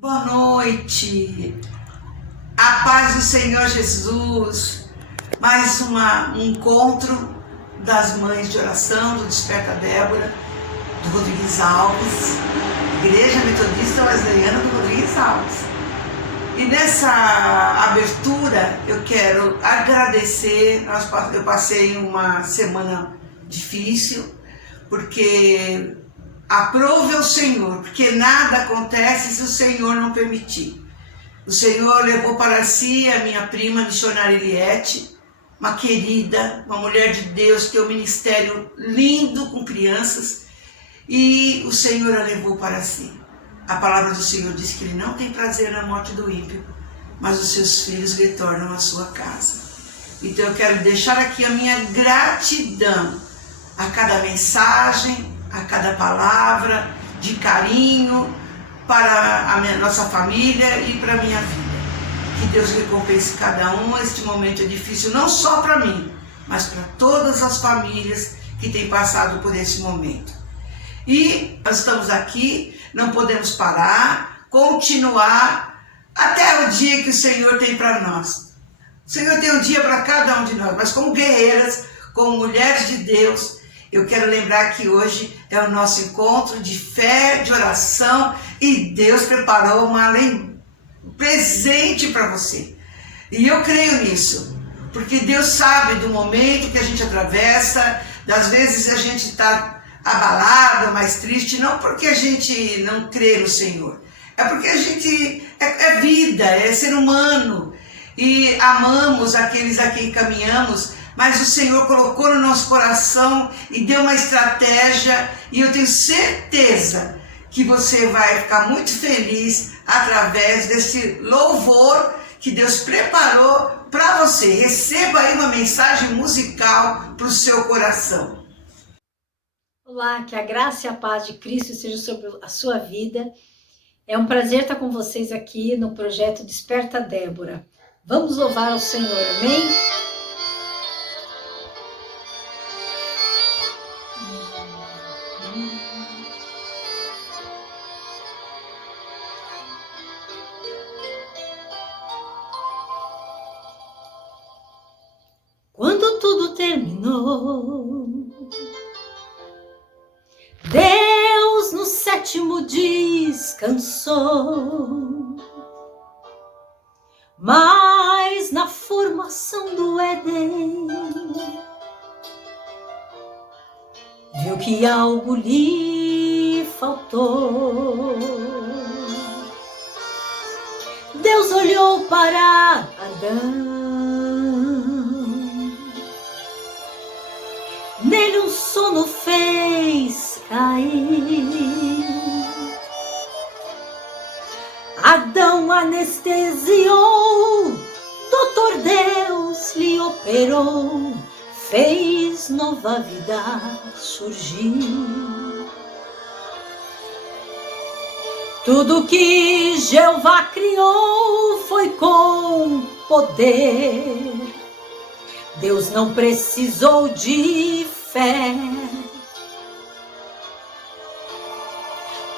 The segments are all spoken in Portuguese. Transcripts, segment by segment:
Boa noite, a paz do Senhor Jesus, mais um encontro das mães de oração do Desperta Débora, do Rodrigues Alves, Igreja Metodista Wesleyana do Rodrigues Alves. E nessa abertura eu quero agradecer, eu passei uma semana difícil, porque aprove ao Senhor, porque nada acontece se o Senhor não permitir. O Senhor levou para si a minha prima missionária Eliette, uma querida, uma mulher de Deus, que tem um ministério lindo com crianças, e o Senhor a levou para si. A palavra do Senhor diz que Ele não tem prazer na morte do ímpio, mas os seus filhos retornam à sua casa. Então eu quero deixar aqui a minha gratidão a cada mensagem, a cada palavra de carinho para a nossa família e para a minha vida. Que Deus recompense cada um. Este momento é difícil não só para mim, mas para todas as famílias que têm passado por esse momento. E nós estamos aqui, não podemos parar, continuar até o dia que o Senhor tem para nós. O Senhor tem um dia para cada um de nós, mas como guerreiras, como mulheres de Deus, eu quero lembrar que hoje é o nosso encontro de fé, de oração, e Deus preparou um presente para você. E eu creio nisso, porque Deus sabe do momento que a gente atravessa, das vezes a gente está abalado, mais triste, não porque a gente não crê no Senhor, é porque a gente é vida, é ser humano, e amamos aqueles a quem caminhamos, mas o Senhor colocou no nosso coração e deu uma estratégia, e eu tenho certeza que você vai ficar muito feliz através desse louvor que Deus preparou para você. Receba aí uma mensagem musical para o seu coração. Olá, que a graça e a paz de Cristo seja sobre a sua vida. É um prazer estar com vocês aqui no projeto Desperta Débora. Vamos louvar ao Senhor, amém? Quando tudo terminou, Deus no sétimo descansou, mas na formação do Éden viu que algo lhe faltou. Deus olhou para Adão, nele um sono fez cair. Adão anestesiou, doutor Deus lhe operou, fez nova vida surgir. Tudo que Jeová criou foi com poder. Deus não precisou de fé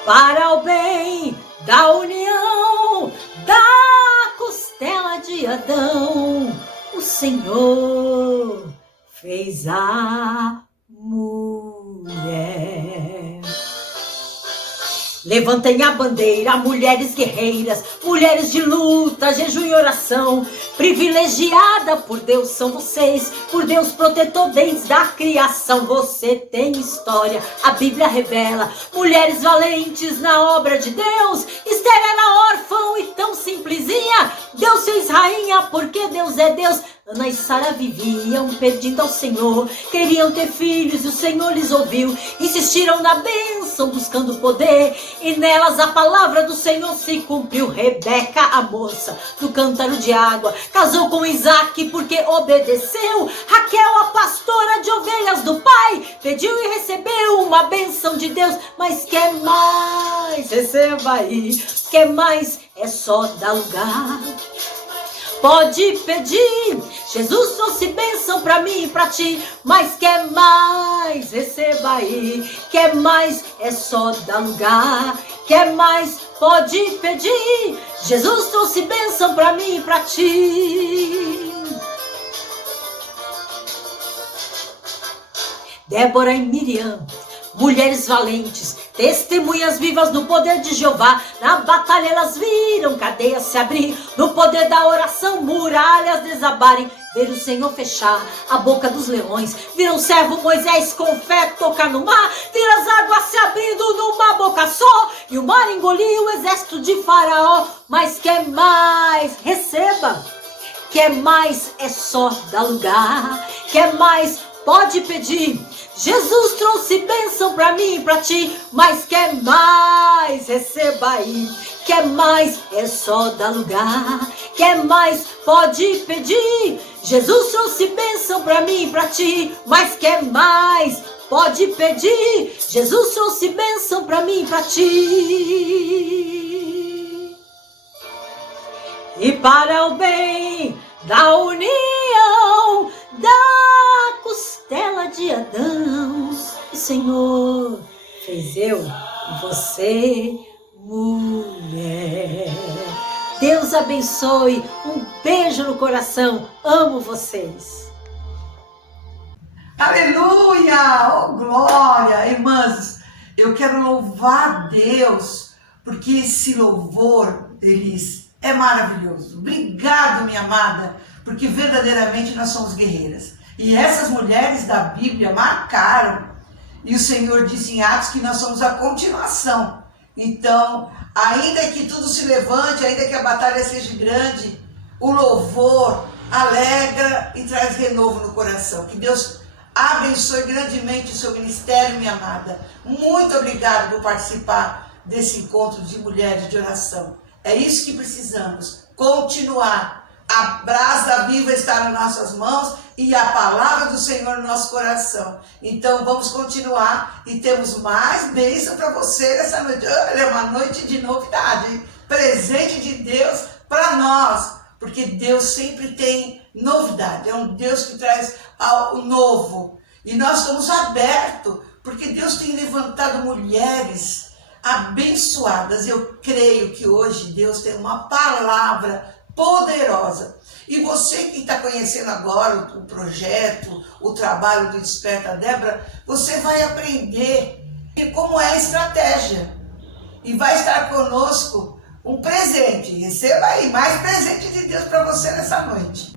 para o bem da união da costela de Adão. O Senhor fez a mulher. Levantem a bandeira, mulheres guerreiras, mulheres de luta, jejum e oração. Privilegiada por Deus são vocês, por Deus protetor desde a criação. Você tem história, a Bíblia revela. Mulheres valentes na obra de Deus. Esther era órfã e tão simplesinha, Deus fez rainha porque Deus é Deus. Ana e Sara viviam pedindo ao Senhor, queriam ter filhos e o Senhor lhes ouviu. Insistiram na bênção buscando poder, e nelas a palavra do Senhor se cumpriu. Rebeca, a moça do cântaro de água, casou com Isaac porque obedeceu. Raquel, a pastora de ovelhas do pai, pediu e recebeu uma bênção de Deus. Mas quer mais? Receba aí. Quer mais? É só dar lugar. Pode pedir, Jesus trouxe bênção pra mim e pra ti, mas quer mais, receba aí. Quer mais, é só dar lugar. Quer mais, pode pedir. Jesus trouxe bênção pra mim e pra ti. Débora e Miriam, mulheres valentes, testemunhas vivas no poder de Jeová. Na batalha elas viram cadeias se abrir, no poder da oração muralhas desabarem. Ver o Senhor fechar a boca dos leões, viram o servo Moisés com fé tocar no mar, viram as águas se abrindo numa boca só, e o mar engoliu o exército de Faraó. Mas quer mais? Receba! Quer mais? É só dar lugar. Quer mais? Pode pedir. Jesus trouxe bênção pra mim e pra ti, mas quer mais? Receba aí. Quer mais? É só dar lugar. Quer mais? Pode pedir. Jesus trouxe bênção pra mim e pra ti, mas quer mais? Pode pedir. Jesus trouxe bênção pra mim e pra ti. E para o bem da união da costela de Adão, o Senhor fez eu e você, mulher. Deus abençoe, um beijo no coração, amo vocês. Aleluia, oh glória, irmãs, eu quero louvar a Deus, porque esse louvor, Elis, é maravilhoso. Obrigado, minha amada, porque verdadeiramente nós somos guerreiras. E essas mulheres da Bíblia marcaram, e o Senhor diz em Atos que nós somos a continuação. Então, ainda que tudo se levante, ainda que a batalha seja grande, o louvor alegra e traz renovo no coração. Que Deus abençoe grandemente o seu ministério, minha amada. Muito obrigado por participar desse encontro de mulheres de oração. É isso que precisamos, continuar. A brasa viva está nas nossas mãos e a palavra do Senhor no nosso coração. Então vamos continuar e temos mais bênção para você nessa noite. Olha, é uma noite de novidade, hein? Presente de Deus para nós, porque Deus sempre tem novidade. É um Deus que traz o novo. E nós estamos abertos, porque Deus tem levantado mulheres abençoadas. Eu creio que hoje Deus tem uma palavra poderosa. E você que está conhecendo agora o projeto, o trabalho do Desperta Débora, você vai aprender como é a estratégia. E vai estar conosco um presente. Receba aí mais presente de Deus para você nessa noite.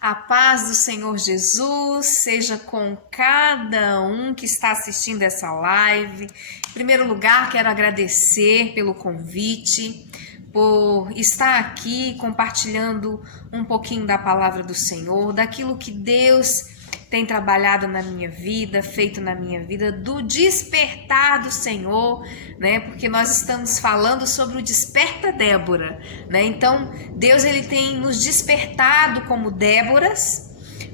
A paz do Senhor Jesus seja com cada um que está assistindo essa live. Em primeiro lugar, quero agradecer pelo convite, por estar aqui compartilhando um pouquinho da palavra do Senhor, daquilo que Deus tem trabalhado na minha vida, feito na minha vida, do despertar do Senhor, né? Porque nós estamos falando sobre o Desperta Débora, né? Então, Deus ele tem nos despertado como Déboras,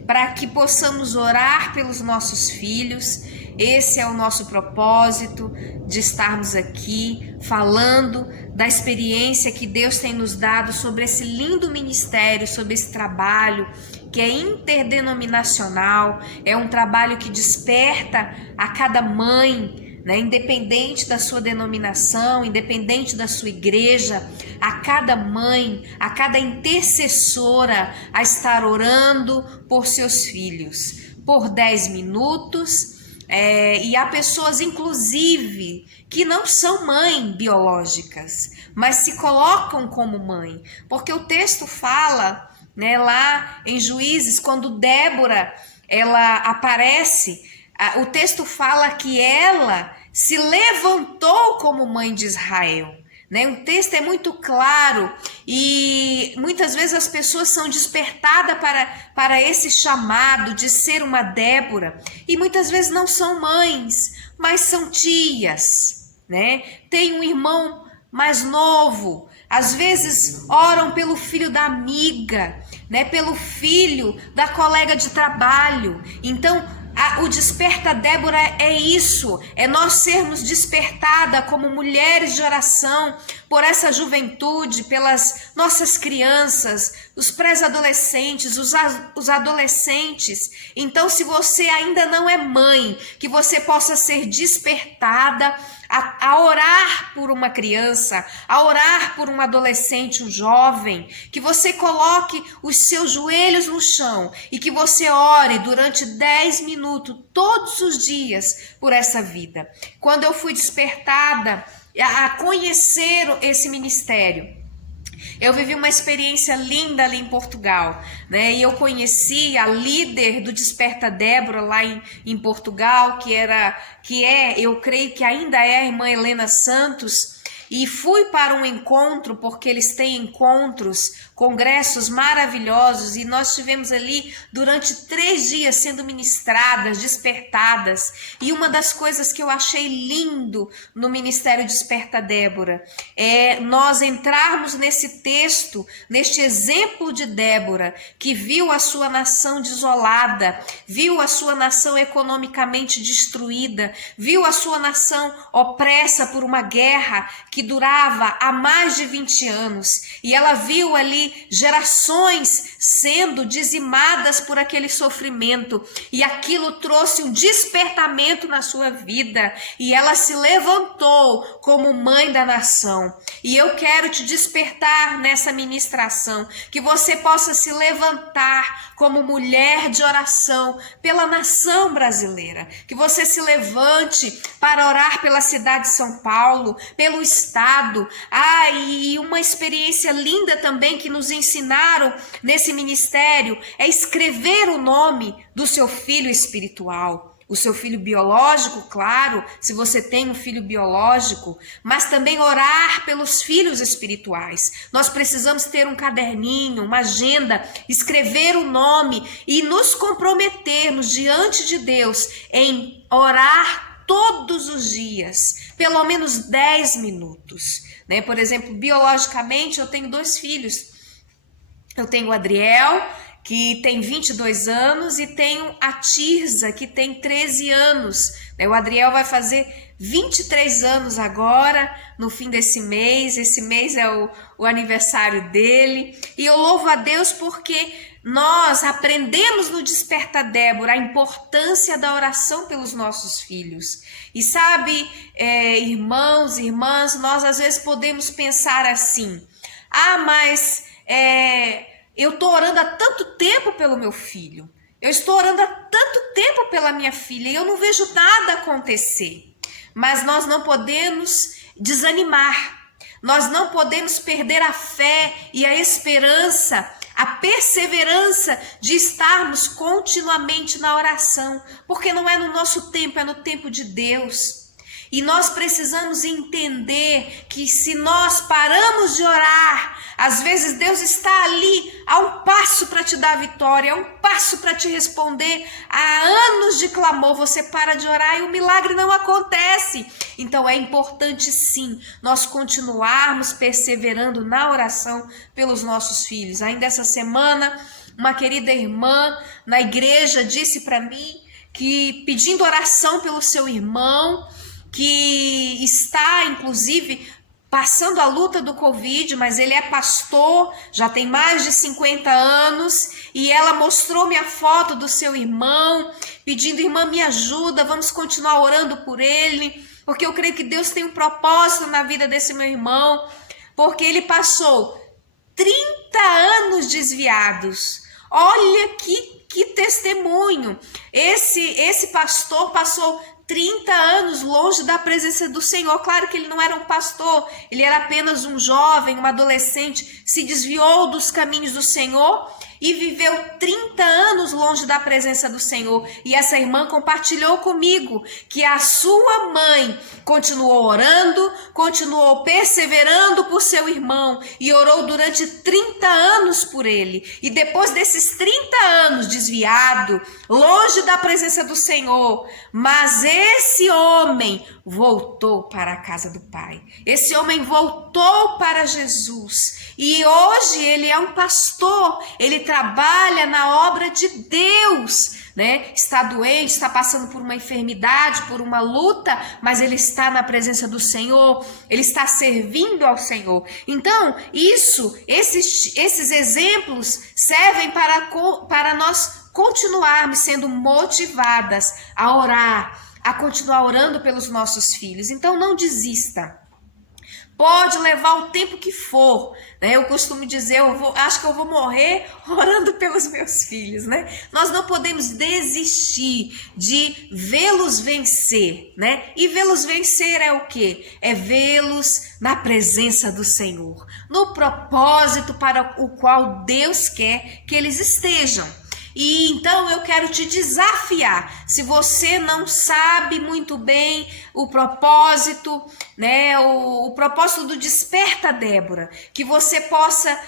para que possamos orar pelos nossos filhos. Esse é o nosso propósito de estarmos aqui falando da experiência que Deus tem nos dado sobre esse lindo ministério, sobre esse trabalho que é interdenominacional, é um trabalho que desperta a cada mãe, né, independente da sua denominação, independente da sua igreja, a cada mãe, a cada intercessora a estar orando por seus filhos, por 10 minutos, e há pessoas, inclusive, que não são mães biológicas, mas se colocam como mãe, porque o texto fala, né, lá em Juízes, quando Débora ela aparece, o texto fala que ela se levantou como mãe de Israel. Né? O texto é muito claro e muitas vezes as pessoas são despertadas para esse chamado de ser uma Débora e muitas vezes não são mães, mas são tias, né? Tem um irmão mais novo, às vezes oram pelo filho da amiga, né? Pelo filho da colega de trabalho. Então o Desperta Débora é isso, é nós sermos despertadas como mulheres de oração por essa juventude, pelas nossas crianças, os pré-adolescentes, os adolescentes. Então, se você ainda não é mãe, que você possa ser despertada a orar por uma criança, a orar por um adolescente, um jovem, que você coloque os seus joelhos no chão e que você ore durante 10 minutos todos os dias por essa vida. Quando eu fui despertada a conhecer esse ministério, eu vivi uma experiência linda ali em Portugal, né? E eu conheci a líder do Desperta Débora lá em Portugal, eu creio que ainda é a irmã Helena Santos, e fui para um encontro, porque eles têm encontros, congressos maravilhosos, e nós estivemos ali durante 3 dias sendo ministradas, despertadas. E uma das coisas que eu achei lindo no Ministério Desperta Débora é nós entrarmos nesse texto, neste exemplo de Débora, que viu a sua nação desolada, viu a sua nação economicamente destruída, viu a sua nação opressa por uma guerra que durava há mais de 20 anos, e ela viu ali gerações sendo dizimadas por aquele sofrimento, e aquilo trouxe um despertamento na sua vida, e ela se levantou como mãe da nação. E eu quero te despertar nessa ministração, que você possa se levantar como mulher de oração pela nação brasileira, que você se levante para orar pela cidade de São Paulo, pelo estado. E uma experiência linda também que nos ensinaram nesse ministério é escrever o nome do seu filho espiritual. O seu filho biológico, claro, se você tem um filho biológico, mas também orar pelos filhos espirituais. Nós precisamos ter um caderninho, uma agenda, escrever o nome e nos comprometermos diante de Deus em orar todos os dias, pelo menos 10 minutos. Né? Por exemplo, biologicamente eu tenho 2 filhos. Eu tenho o Adriel, que tem 22 anos, e tenho a Tirza, que tem 13 anos. O Adriel vai fazer 23 anos agora, no fim desse mês. Esse mês é o aniversário dele. E eu louvo a Deus porque nós aprendemos no Desperta Débora a importância da oração pelos nossos filhos. E sabe, irmãos, irmãs, nós às vezes podemos pensar assim: mas eu estou orando há tanto tempo pelo meu filho, eu estou orando há tanto tempo pela minha filha e eu não vejo nada acontecer. Mas nós não podemos desanimar, nós não podemos perder a fé e a esperança, a perseverança de estarmos continuamente na oração, porque não é no nosso tempo, é no tempo de Deus. E nós precisamos entender que se nós paramos de orar, às vezes Deus está ali a um passo para te dar a vitória, a um passo para te responder. Há anos de clamor, você para de orar e o milagre não acontece. Então é importante sim nós continuarmos perseverando na oração pelos nossos filhos. Ainda essa semana, uma querida irmã na igreja disse para mim que pedindo oração pelo seu irmão, que está inclusive passando a luta do Covid, mas ele é pastor, já tem mais de 50 anos, e ela mostrou-me a foto do seu irmão, pedindo: irmã, me ajuda, vamos continuar orando por ele, porque eu creio que Deus tem um propósito na vida desse meu irmão, porque ele passou 30 anos desviados. Olha que testemunho! Esse pastor passou 30 anos longe da presença do Senhor. Claro que ele não era um pastor, ele era apenas um jovem, um adolescente, se desviou dos caminhos do Senhor e viveu 30 anos longe da presença do Senhor. E essa irmã compartilhou comigo que a sua mãe continuou orando, continuou perseverando por seu irmão e orou durante 30 anos por ele. E depois desses 30 anos desviado, longe da presença do Senhor, mas esse homem voltou para a casa do Pai. Esse homem voltou para Jesus. E hoje ele é um pastor, ele trabalha na obra de Deus, né? Está doente, está passando por uma enfermidade, por uma luta, mas ele está na presença do Senhor, ele está servindo ao Senhor. Então, esses exemplos servem para nós continuarmos sendo motivadas a orar, a continuar orando pelos nossos filhos. Então, não desista. Pode levar o tempo que for, né? Eu costumo dizer, acho que eu vou morrer orando pelos meus filhos, né? Nós não podemos desistir de vê-los vencer, né? E vê-los vencer é o quê? É vê-los na presença do Senhor, no propósito para o qual Deus quer que eles estejam. E então eu quero te desafiar, se você não sabe muito bem o propósito, né, o propósito do Desperta Débora, que você possa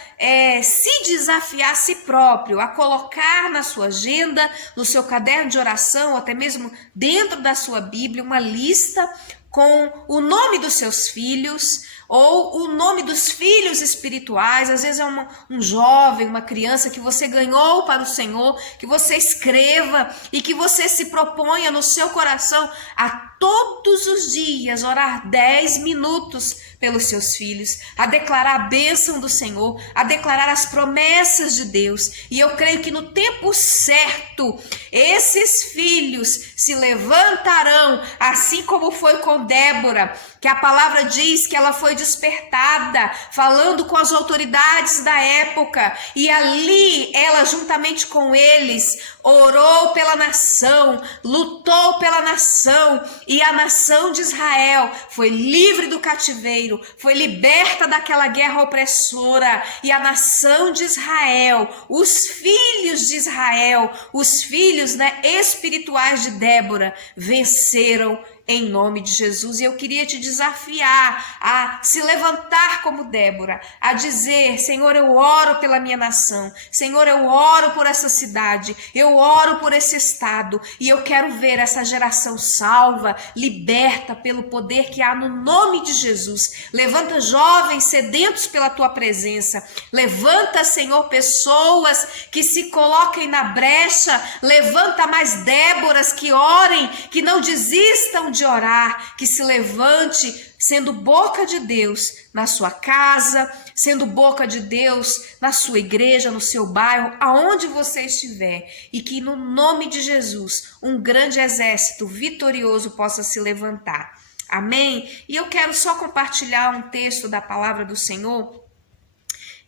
se desafiar a si próprio, a colocar na sua agenda, no seu caderno de oração, ou até mesmo dentro da sua Bíblia, uma lista com o nome dos seus filhos, ou o nome dos filhos espirituais. Às vezes é um jovem, uma criança que você ganhou para o Senhor, que você escreva e que você se proponha no seu coração a todos os dias orar 10 minutos pelos seus filhos, a declarar a bênção do Senhor, a declarar as promessas de Deus. E eu creio que no tempo certo, esses filhos se levantarão, assim como foi com Débora, que a palavra diz que ela foi despertada, falando com as autoridades da época, e ali ela, juntamente com eles, orou pela nação, lutou pela nação, e a nação de Israel foi livre do cativeiro, foi liberta daquela guerra opressora, e a nação de Israel, os filhos de Israel, os filhos, né, espirituais de Débora, venceram em nome de Jesus. E eu queria te desafiar a se levantar como Débora, a dizer: Senhor, eu oro pela minha nação, Senhor, eu oro por essa cidade, eu oro por esse estado, e eu quero ver essa geração salva, liberta pelo poder que há no nome de Jesus. Levanta jovens sedentos pela tua presença, levanta, Senhor, pessoas que se coloquem na brecha, levanta mais Déboras que orem, que não desistam de orar, que se levante sendo boca de Deus na sua casa, sendo boca de Deus na sua igreja, no seu bairro, aonde você estiver, e que no nome de Jesus um grande exército vitorioso possa se levantar. Amém? E eu quero só compartilhar um texto da palavra do Senhor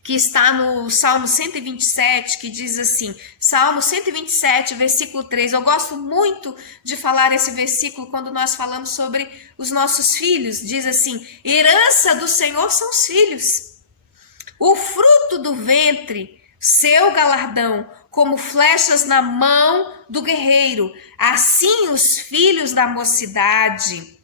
que está no Salmo 127, que diz assim, Salmo 127, versículo 3, eu gosto muito de falar esse versículo quando nós falamos sobre os nossos filhos, diz assim: herança do Senhor são os filhos, o fruto do ventre, seu galardão, como flechas na mão do guerreiro, assim os filhos da mocidade.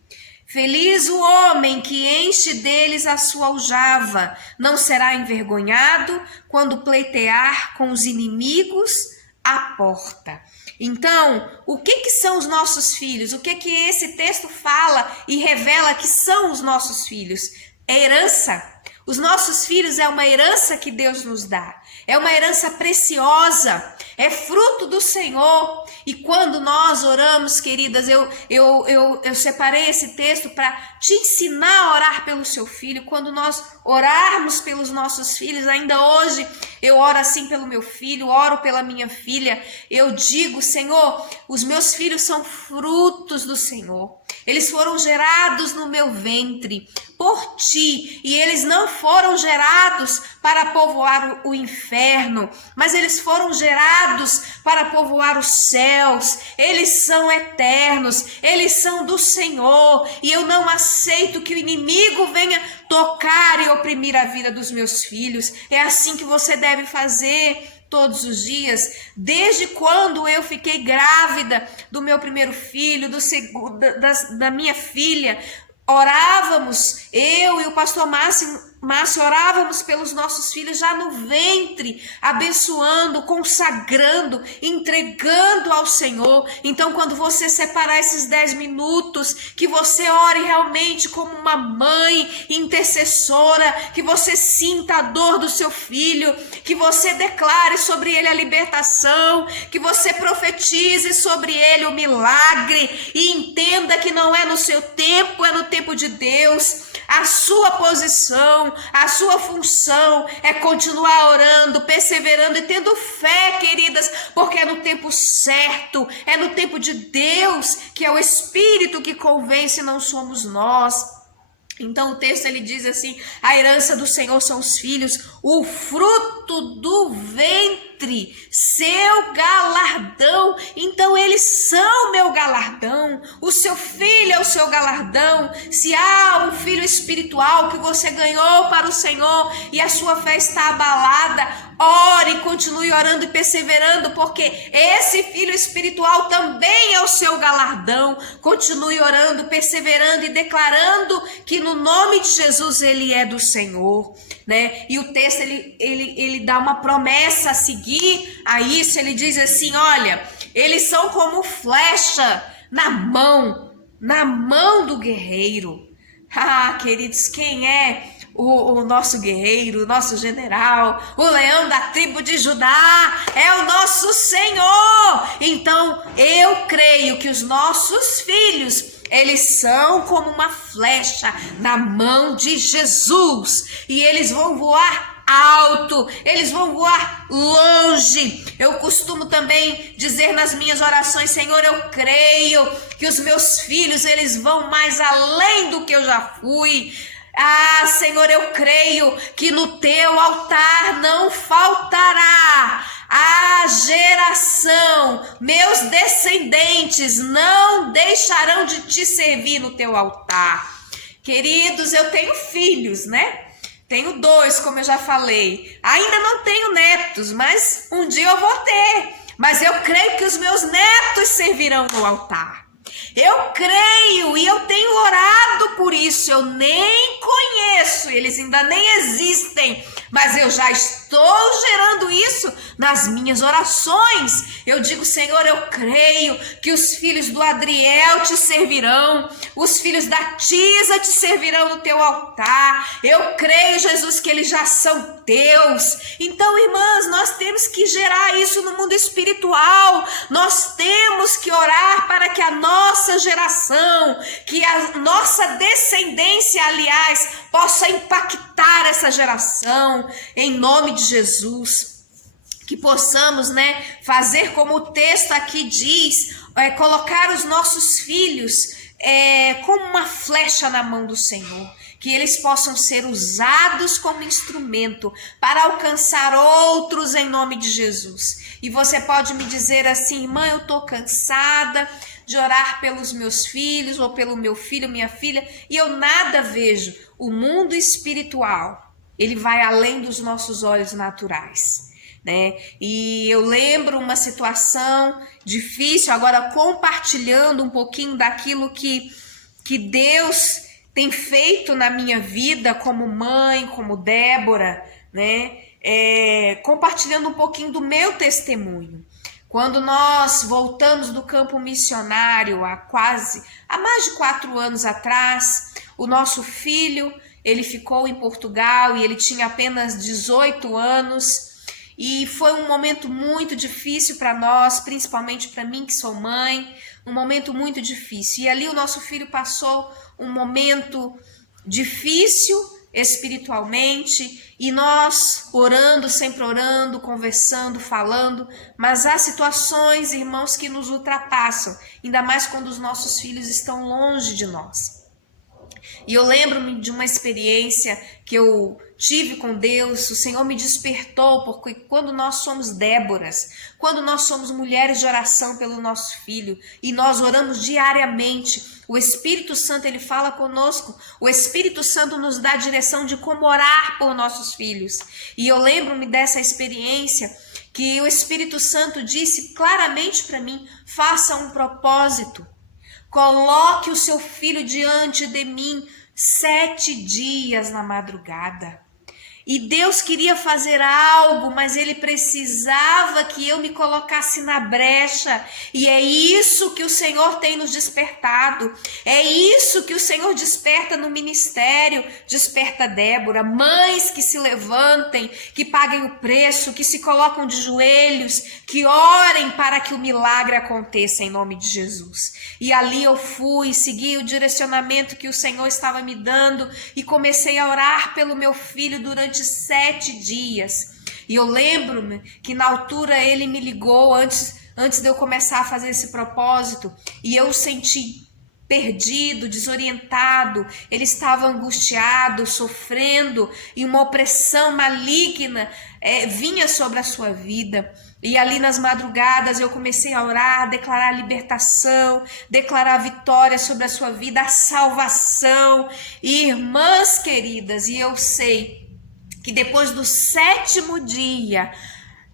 Feliz o homem que enche deles a sua aljava, não será envergonhado quando pleitear com os inimigos à porta. Então, o que são os nossos filhos? O que esse texto fala e revela que são os nossos filhos? É herança. Os nossos filhos é uma herança que Deus nos dá. É uma herança preciosa, é fruto do Senhor. E quando nós oramos, queridas, eu separei esse texto para te ensinar a orar pelo seu filho. Quando nós orarmos pelos nossos filhos, ainda hoje eu oro assim pelo meu filho, oro pela minha filha. Eu digo: Senhor, os meus filhos são frutos do Senhor. Eles foram gerados no meu ventre por ti, e eles não foram gerados para povoar o inferno, mas eles foram gerados para povoar os céus. Eles são eternos, eles são do Senhor, e eu não aceito que o inimigo venha tocar e oprimir a vida dos meus filhos. É assim que você deve fazer todos os dias. Desde quando eu fiquei grávida do meu primeiro filho, da minha filha, orávamos, eu e o pastor Márcio orávamos pelos nossos filhos já no ventre, abençoando, consagrando, entregando ao Senhor. Então, quando você separar esses 10 minutos, que você ore realmente como uma mãe intercessora, que você sinta a dor do seu filho, que você declare sobre ele a libertação, que você profetize sobre ele o milagre e entenda que não é no seu tempo, é no tempo de Deus. A sua posição, a sua função é continuar orando, perseverando e tendo fé, queridas, porque é no tempo certo, é no tempo de Deus, que é o Espírito que convence, não somos nós. Então o texto ele diz assim: a herança do Senhor são os filhos, o fruto do ventre, seu galardão. Então eles são meu galardão, o seu filho é o seu galardão. Se há um filho espiritual que você ganhou para o Senhor e a sua fé está abalada, ore, continue orando e perseverando, porque esse filho espiritual também é o seu galardão. Continue orando, perseverando e declarando que no nome de Jesus ele é do Senhor, né? E o texto ele dá uma promessa a seguir a isso. Ele diz assim: olha, eles são como flecha na mão do guerreiro. Ah, queridos, quem é o nosso guerreiro, o nosso general, o leão da tribo de Judá? É o nosso Senhor. Então eu creio que os nossos filhos, eles são como uma flecha na mão de Jesus, e eles vão voar alto, eles vão voar longe. Eu costumo também dizer nas minhas orações: Senhor, eu creio que os meus filhos, eles vão mais além do que eu já fui. Ah, Senhor, eu creio que no teu altar não faltará a geração, meus descendentes não deixarão de te servir no teu altar. Queridos, eu tenho filhos, né? Tenho 2, como eu já falei. Ainda não tenho netos, mas um dia eu vou ter. Mas eu creio que os meus netos servirão no altar. Eu creio e eu tenho orado por isso. Eu nem conheço, eles ainda nem existem, mas eu já estou gerando isso nas minhas orações. Eu digo: Senhor, eu creio que os filhos do Adriel te servirão, os filhos da Tisa te servirão no teu altar. Eu creio, Jesus, que eles já são teus. Então, irmãs, nós temos que gerar isso no mundo espiritual. Nós temos que orar para que a nossa geração, que a nossa descendência, aliás, possa impactar essa geração, em nome de Jesus. Que possamos, né, fazer como o texto aqui diz, colocar os nossos filhos como uma flecha na mão do Senhor. Que eles possam ser usados como instrumento para alcançar outros em nome de Jesus. E você pode me dizer assim: irmã, eu estou cansada de orar pelos meus filhos ou pelo meu filho, minha filha, e eu nada vejo. O mundo espiritual, ele vai além dos nossos olhos naturais, né? E eu lembro uma situação difícil, agora compartilhando um pouquinho daquilo que Deus tem feito na minha vida como mãe, como Débora, né? Compartilhando um pouquinho do meu testemunho. Quando nós voltamos do campo missionário há mais de 4 anos atrás, o nosso filho, ele ficou em Portugal e ele tinha apenas 18 anos. E foi um momento muito difícil para nós, principalmente para mim que sou mãe, um momento muito difícil. E ali o nosso filho passou um momento difícil espiritualmente, e nós orando, sempre orando, conversando, falando, mas há situações, irmãos, que nos ultrapassam, ainda mais quando os nossos filhos estão longe de nós. E eu lembro-me de uma experiência que eu tive com Deus. O Senhor me despertou, porque quando nós somos Déboras, quando nós somos mulheres de oração pelo nosso filho, e nós oramos diariamente, o Espírito Santo, ele fala conosco, o Espírito Santo nos dá a direção de como orar por nossos filhos. E eu lembro-me dessa experiência, que o Espírito Santo disse claramente para mim: faça um propósito. coloque o seu filho diante de mim 7 dias na madrugada. E Deus queria fazer algo, mas Ele precisava que eu me colocasse na brecha. E é isso que o Senhor tem nos despertado. É isso que o Senhor desperta no ministério. Desperta Débora. Mães que se levantem, que paguem o preço, que se colocam de joelhos, que orem para que o milagre aconteça em nome de Jesus. E ali eu fui, segui o direcionamento que o Senhor estava me dando e comecei a orar pelo meu filho durante 7 dias. E eu lembro-me que na altura ele me ligou antes de eu começar a fazer esse propósito, e eu o senti perdido, desorientado. Ele estava angustiado, sofrendo, e uma opressão maligna vinha sobre a sua vida. E ali nas madrugadas eu comecei a orar, declarar libertação, declarar vitória sobre a sua vida, a salvação. E irmãs queridas, e eu sei que depois do 7º dia,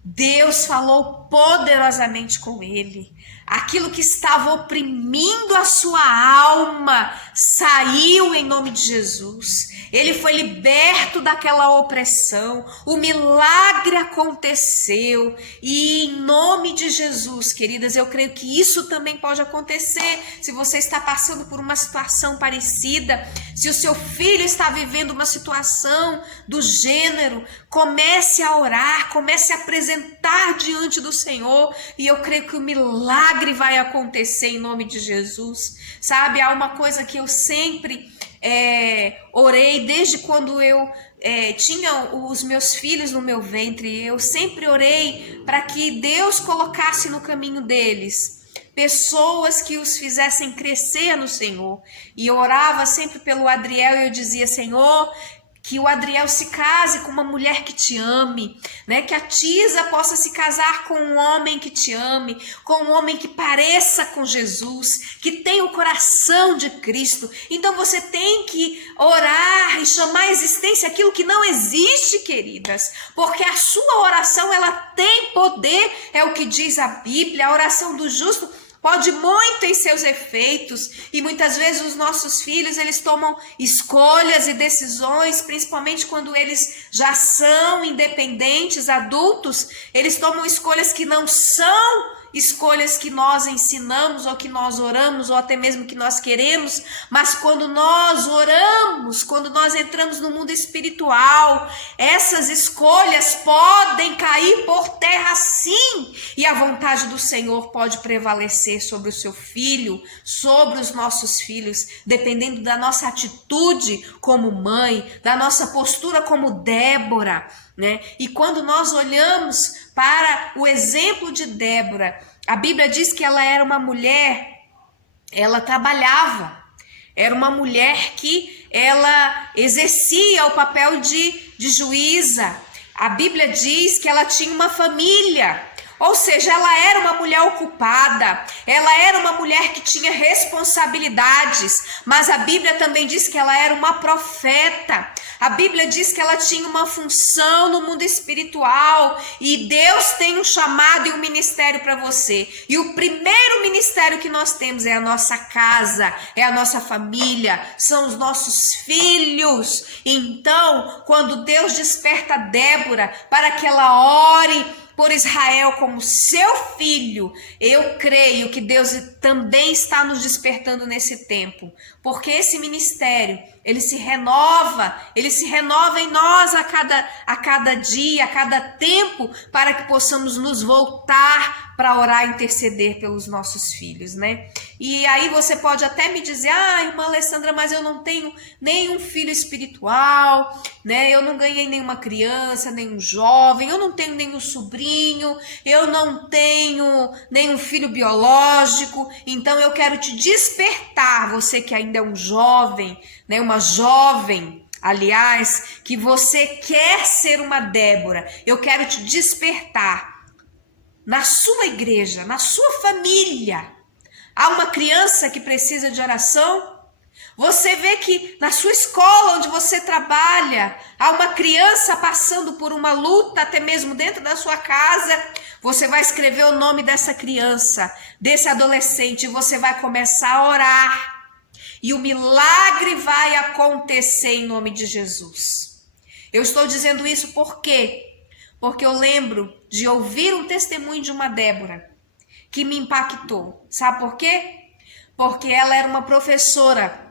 Deus falou poderosamente com ele. Aquilo que estava oprimindo a sua alma saiu em nome de Jesus. Ele foi liberto daquela opressão. O milagre aconteceu. E em nome de Jesus, queridas, eu creio que isso também pode acontecer. Se você está passando por uma situação parecida, se o seu filho está vivendo uma situação do gênero, comece a orar, comece a apresentar diante do Senhor, e eu creio que o milagre vai acontecer em nome de Jesus. Sabe, há uma coisa que eu sempre orei desde quando eu tinha os meus filhos no meu ventre. Eu sempre orei para que Deus colocasse no caminho deles pessoas que os fizessem crescer no Senhor. E eu orava sempre pelo Adriel e eu dizia: Senhor, que o Adriel se case com uma mulher que te ame, né? Que a Tisa possa se casar com um homem que te ame, com um homem que pareça com Jesus, que tenha o coração de Cristo. Então você tem que orar e chamar à existência aquilo que não existe, queridas, porque a sua oração, ela tem poder, é o que diz a Bíblia. A oração do justo pode muito em seus efeitos, e muitas vezes os nossos filhos, eles tomam escolhas e decisões, principalmente quando eles já são independentes, adultos, eles tomam escolhas que não são escolhas que nós ensinamos, ou que nós oramos, ou até mesmo que nós queremos. Mas quando nós oramos, quando nós entramos no mundo espiritual, essas escolhas podem cair por terra sim, e a vontade do Senhor pode prevalecer sobre o seu filho, sobre os nossos filhos, dependendo da nossa atitude como mãe, da nossa postura como Débora, né? E quando nós olhamos para o exemplo de Débora, a Bíblia diz que ela era uma mulher, ela trabalhava, era uma mulher que ela exercia o papel de juíza. A Bíblia diz que ela tinha uma família. Ou seja, ela era uma mulher ocupada, ela era uma mulher que tinha responsabilidades, mas a Bíblia também diz que ela era uma profeta. A Bíblia diz que ela tinha uma função no mundo espiritual, e Deus tem um chamado e um ministério para você. E o primeiro ministério que nós temos é a nossa casa, é a nossa família, são os nossos filhos. Então, quando Deus desperta Débora para que ela ore por Israel como seu filho, eu creio que Deus também está nos despertando nesse tempo, porque esse ministério, ele se renova em nós a cada dia, a cada tempo, para que possamos nos voltar para orar e interceder pelos nossos filhos, né? E aí você pode até me dizer: irmã Alessandra, mas eu não tenho nenhum filho espiritual, né? Eu não ganhei nenhuma criança, nenhum jovem, eu não tenho nenhum sobrinho, eu não tenho nenhum filho biológico. Então eu quero te despertar, você que ainda é um jovem, né? Uma jovem, aliás, que você quer ser uma Débora. Eu quero te despertar. Na sua igreja, na sua família, há uma criança que precisa de oração? Você vê que na sua escola, onde você trabalha, há uma criança passando por uma luta, até mesmo dentro da sua casa. Você vai escrever o nome dessa criança, desse adolescente, e você vai começar a orar. E o milagre vai acontecer em nome de Jesus. Eu estou dizendo isso por quê? Porque eu lembro de ouvir um testemunho de uma Débora que me impactou. Sabe por quê? Porque ela era uma professora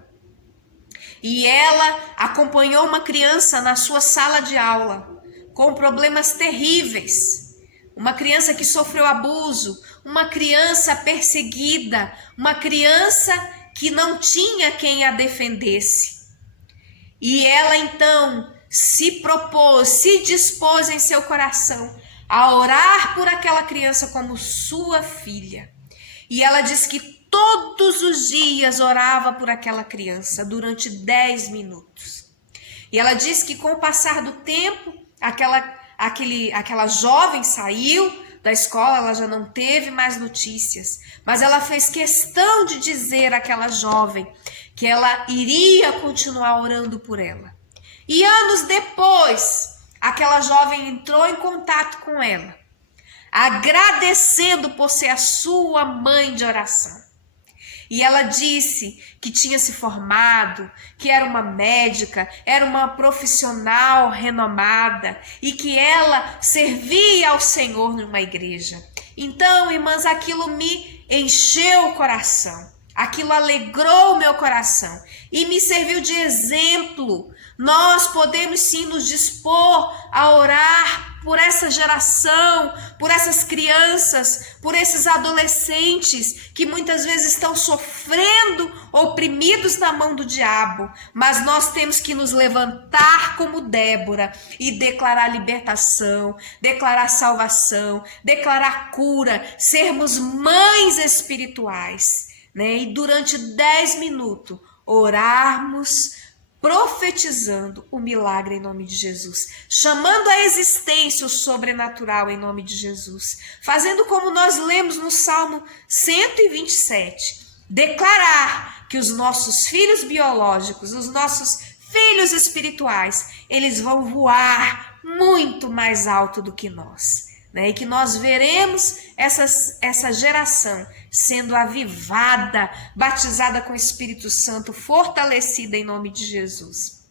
e ela acompanhou uma criança na sua sala de aula com problemas terríveis. Uma criança que sofreu abuso, uma criança perseguida, uma criança que não tinha quem a defendesse. E ela então se propôs, se dispôs em seu coração a orar por aquela criança como sua filha. E ela diz que todos os dias orava por aquela criança durante 10 minutos. E ela diz que com o passar do tempo, aquela jovem saiu da escola, ela já não teve mais notícias, mas ela fez questão de dizer àquela jovem que ela iria continuar orando por ela. E anos depois, aquela jovem entrou em contato com ela, agradecendo por ser a sua mãe de oração. E ela disse que tinha se formado, que era uma médica, era uma profissional renomada e que ela servia ao Senhor numa igreja. Então, irmãs, aquilo me encheu o coração, aquilo alegrou o meu coração e me serviu de exemplo. Nós podemos sim nos dispor a orar por essa geração, por essas crianças, por esses adolescentes que muitas vezes estão sofrendo, oprimidos na mão do diabo. Mas nós temos que nos levantar como Débora e declarar libertação, declarar salvação, declarar cura, sermos mães espirituais, né? E durante 10 minutos orarmos, profetizando o milagre em nome de Jesus, chamando à existência o sobrenatural em nome de Jesus, fazendo como nós lemos no Salmo 127, declarar que os nossos filhos biológicos, os nossos filhos espirituais, eles vão voar muito mais alto do que nós, né? E que nós veremos essa geração sendo avivada, batizada com o Espírito Santo, fortalecida em nome de Jesus.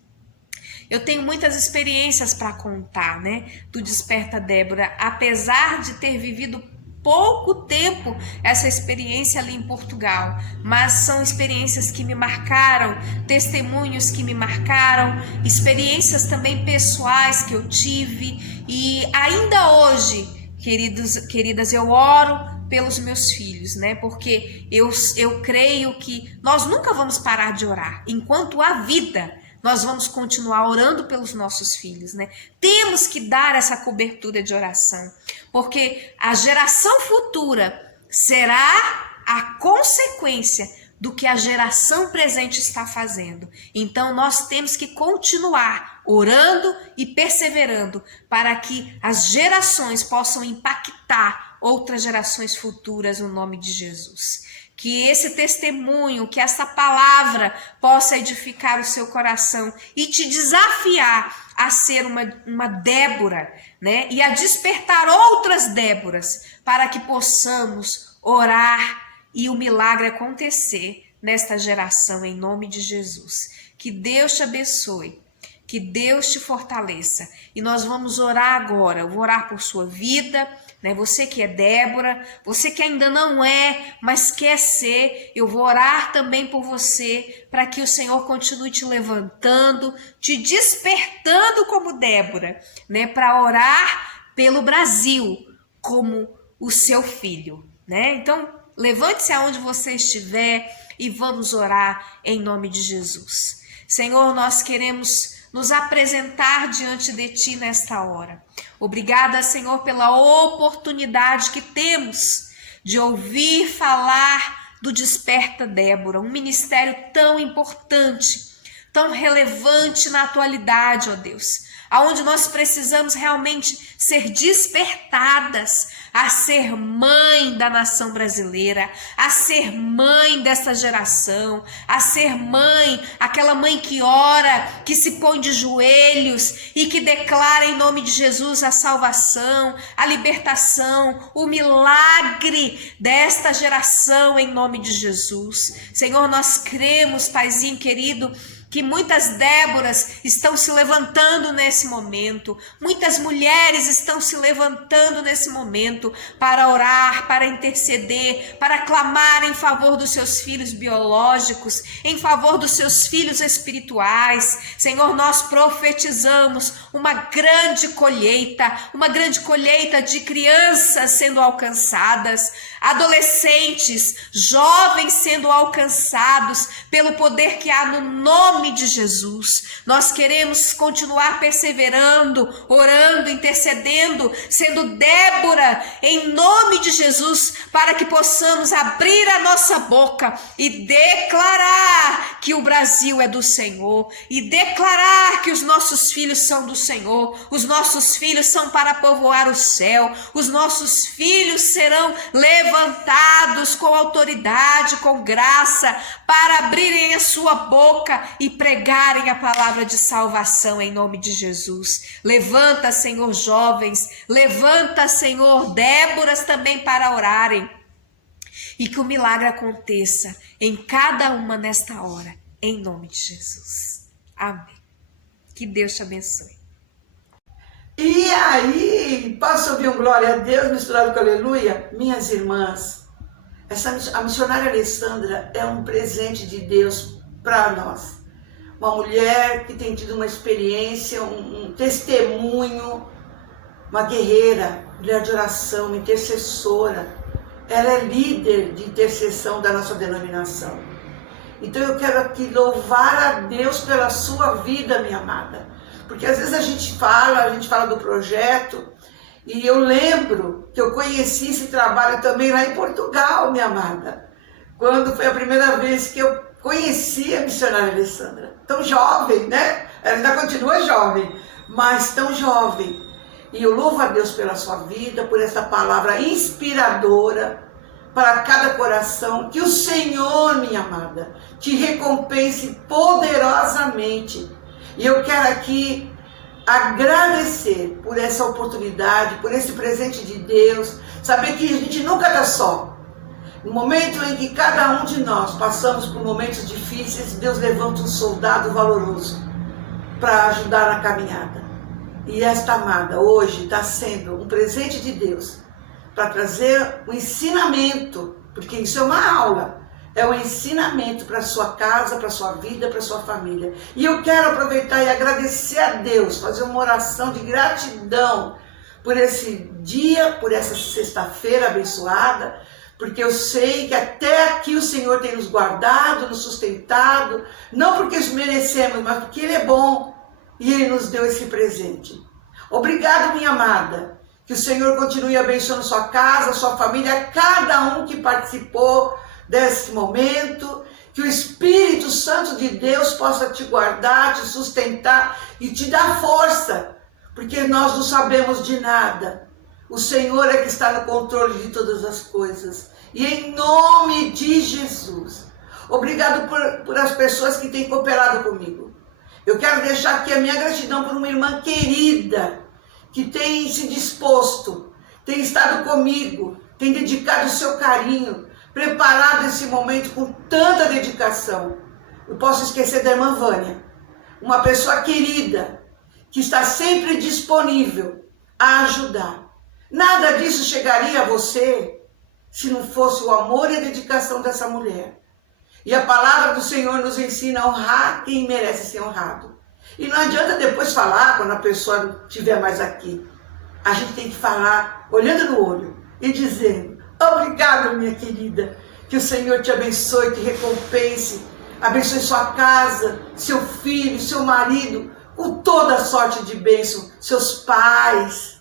Eu tenho muitas experiências para contar, né, do Desperta Débora, apesar de ter vivido pouco tempo essa experiência ali em Portugal, mas são experiências que me marcaram, testemunhos que me marcaram, experiências também pessoais que eu tive, e ainda hoje, queridas, eu oro pelos meus filhos, né? Porque eu creio que nós nunca vamos parar de orar. Enquanto há vida, nós vamos continuar orando pelos nossos filhos, né? Temos que dar essa cobertura de oração, porque a geração futura será a consequência do que a geração presente está fazendo. Então nós temos que continuar orando e perseverando para que as gerações possam impactar outras gerações futuras no nome de Jesus. Que esse testemunho, que essa palavra possa edificar o seu coração e te desafiar a ser uma Débora, né? E a despertar outras Déboras para que possamos orar e o milagre acontecer nesta geração em nome de Jesus. Que Deus te abençoe, que Deus te fortaleça. E nós vamos orar agora. Eu vou orar por sua vida, né? Você que é Débora, você que ainda não é, mas quer ser, eu vou orar também por você, para que o Senhor continue te levantando, te despertando como Débora, né? Para orar pelo Brasil como o seu filho, né? Então, levante-se aonde você estiver e vamos orar em nome de Jesus. Senhor, nós queremos nos apresentar diante de Ti nesta hora. Obrigada, Senhor, pela oportunidade que temos de ouvir falar do Desperta Débora, um ministério tão importante, tão relevante na atualidade, ó Deus, aonde nós precisamos realmente ser despertadas a ser mãe da nação brasileira, a ser mãe dessa geração, a ser mãe, aquela mãe que ora, que se põe de joelhos e que declara em nome de Jesus a salvação, a libertação, o milagre desta geração em nome de Jesus. Senhor, nós cremos, Paizinho querido, que muitas Déboras estão se levantando nesse momento, muitas mulheres estão se levantando nesse momento para orar, para interceder, para clamar em favor dos seus filhos biológicos, em favor dos seus filhos espirituais. Senhor, nós profetizamos uma grande colheita de crianças sendo alcançadas, adolescentes, jovens sendo alcançados pelo poder que há no nome de Jesus. Nós queremos continuar perseverando, orando, intercedendo, sendo Débora em nome de Jesus, para que possamos abrir a nossa boca e declarar que o Brasil é do Senhor, e declarar que os nossos filhos são do Senhor, os nossos filhos são para povoar o céu, os nossos filhos serão levantados com autoridade, com graça, para abrirem a sua boca e pregarem a palavra de salvação em nome de Jesus. Levanta, Senhor, jovens, levanta, Senhor, Déboras também para orarem, e que o milagre aconteça em cada uma nesta hora, em nome de Jesus. Amém. Que Deus te abençoe. E aí, posso ouvir um glória a Deus misturado com aleluia? Minhas irmãs, a missionária Alessandra é um presente de Deus para nós. Uma mulher que tem tido uma experiência, um testemunho, uma guerreira, mulher de oração, uma intercessora. Ela é líder de intercessão da nossa denominação. Então eu quero aqui louvar a Deus pela sua vida, minha amada. Porque às vezes a gente fala do projeto, e eu lembro que eu conheci esse trabalho também lá em Portugal, minha amada. Quando foi a primeira vez que eu conheci a missionária Alessandra. Tão jovem, né? Ela ainda continua jovem, mas tão jovem. E eu louvo a Deus pela sua vida, por essa palavra inspiradora para cada coração. Que o Senhor, minha amada, te recompense poderosamente. E eu quero aqui agradecer por essa oportunidade, por esse presente de Deus. Saber que a gente nunca está só. No momento em que cada um de nós passamos por momentos difíceis, Deus levanta um soldado valoroso para ajudar na caminhada. E esta amada hoje está sendo um presente de Deus para trazer um ensinamento, porque isso é uma aula, é um ensinamento para a sua casa, para a sua vida, para a sua família. E eu quero aproveitar e agradecer a Deus, fazer uma oração de gratidão por esse dia, por essa sexta-feira abençoada, porque eu sei que até aqui o Senhor tem nos guardado, nos sustentado, não porque merecemos, mas porque Ele é bom e Ele nos deu esse presente. Obrigado, minha amada, que o Senhor continue abençoando sua casa, sua família, cada um que participou desse momento, que o Espírito Santo de Deus possa te guardar, te sustentar e te dar força, porque nós não sabemos de nada. O Senhor é que está no controle de todas as coisas. E em nome de Jesus, obrigado por as pessoas que têm cooperado comigo. Eu quero deixar aqui a minha gratidão por uma irmã querida, que tem se disposto, tem estado comigo, tem dedicado o seu carinho, preparado esse momento com tanta dedicação. Eu posso esquecer da irmã Vânia, uma pessoa querida, que está sempre disponível a ajudar. Nada disso chegaria a você se não fosse o amor e a dedicação dessa mulher. E a palavra do Senhor nos ensina a honrar quem merece ser honrado. E não adianta depois falar quando a pessoa não estiver mais aqui. A gente tem que falar olhando no olho e dizendo: obrigado, minha querida, que o Senhor te abençoe, te recompense, abençoe sua casa, seu filho, seu marido, com toda a sorte de bênção, seus pais,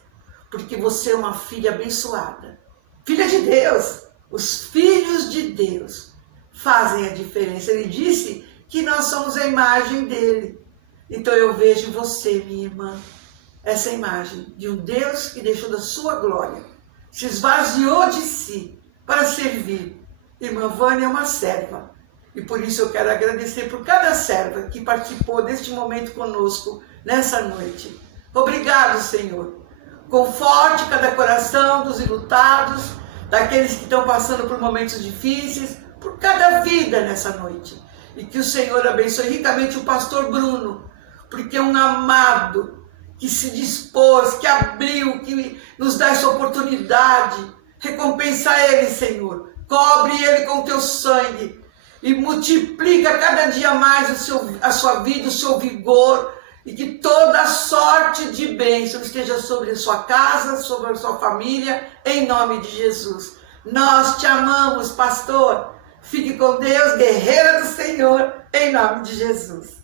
porque você é uma filha abençoada. Filha de Deus, os filhos de Deus fazem a diferença. Ele disse que nós somos a imagem dele. Então eu vejo em você, minha irmã, essa imagem de um Deus que deixou da sua glória, se esvaziou de si para servir. Irmã Vânia é uma serva, e por isso eu quero agradecer por cada serva que participou deste momento conosco nessa noite. Obrigado, Senhor. Conforte cada coração dos enlutados, daqueles que estão passando por momentos difíceis, por cada vida nessa noite. E que o Senhor abençoe ricamente o pastor Bruno, porque é um amado que se dispôs, que abriu, que nos dá essa oportunidade. Recompensa ele, Senhor. Cobre ele com o teu sangue e multiplica cada dia mais a sua vida, o seu vigor, e que toda sorte de bênção esteja sobre a sua casa, sobre a sua família, em nome de Jesus. Nós te amamos, pastor. Fique com Deus, guerreira do Senhor, em nome de Jesus.